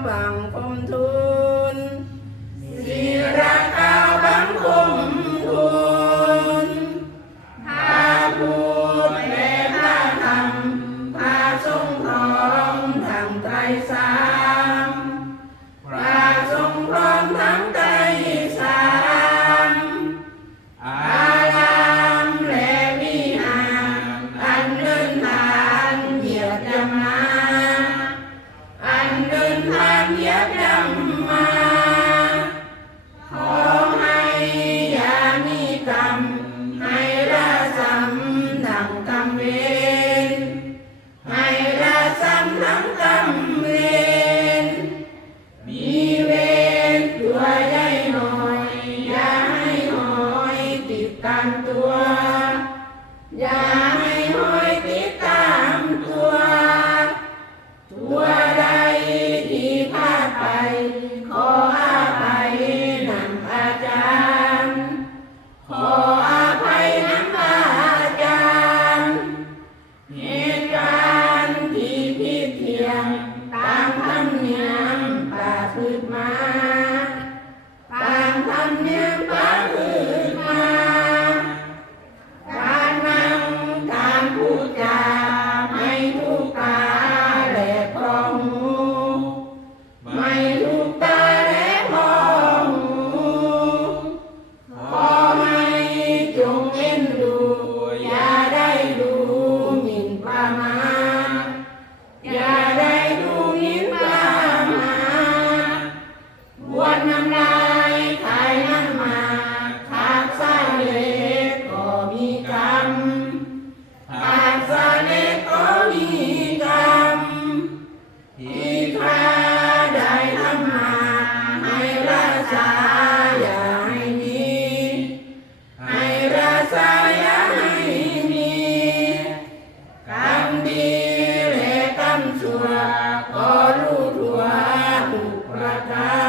mang ตามธรรมเนียมปาสืมาตามธรรมเนียมปาสืมาการนั่งการพูดจา มากสาเนก็มีกรรมที่ข้าไดทำมาให้รักษาอย่าให้มีให้รัายาให้มีกรรมดีและกรรมชั่วก็รู้ทั่วถูกประการ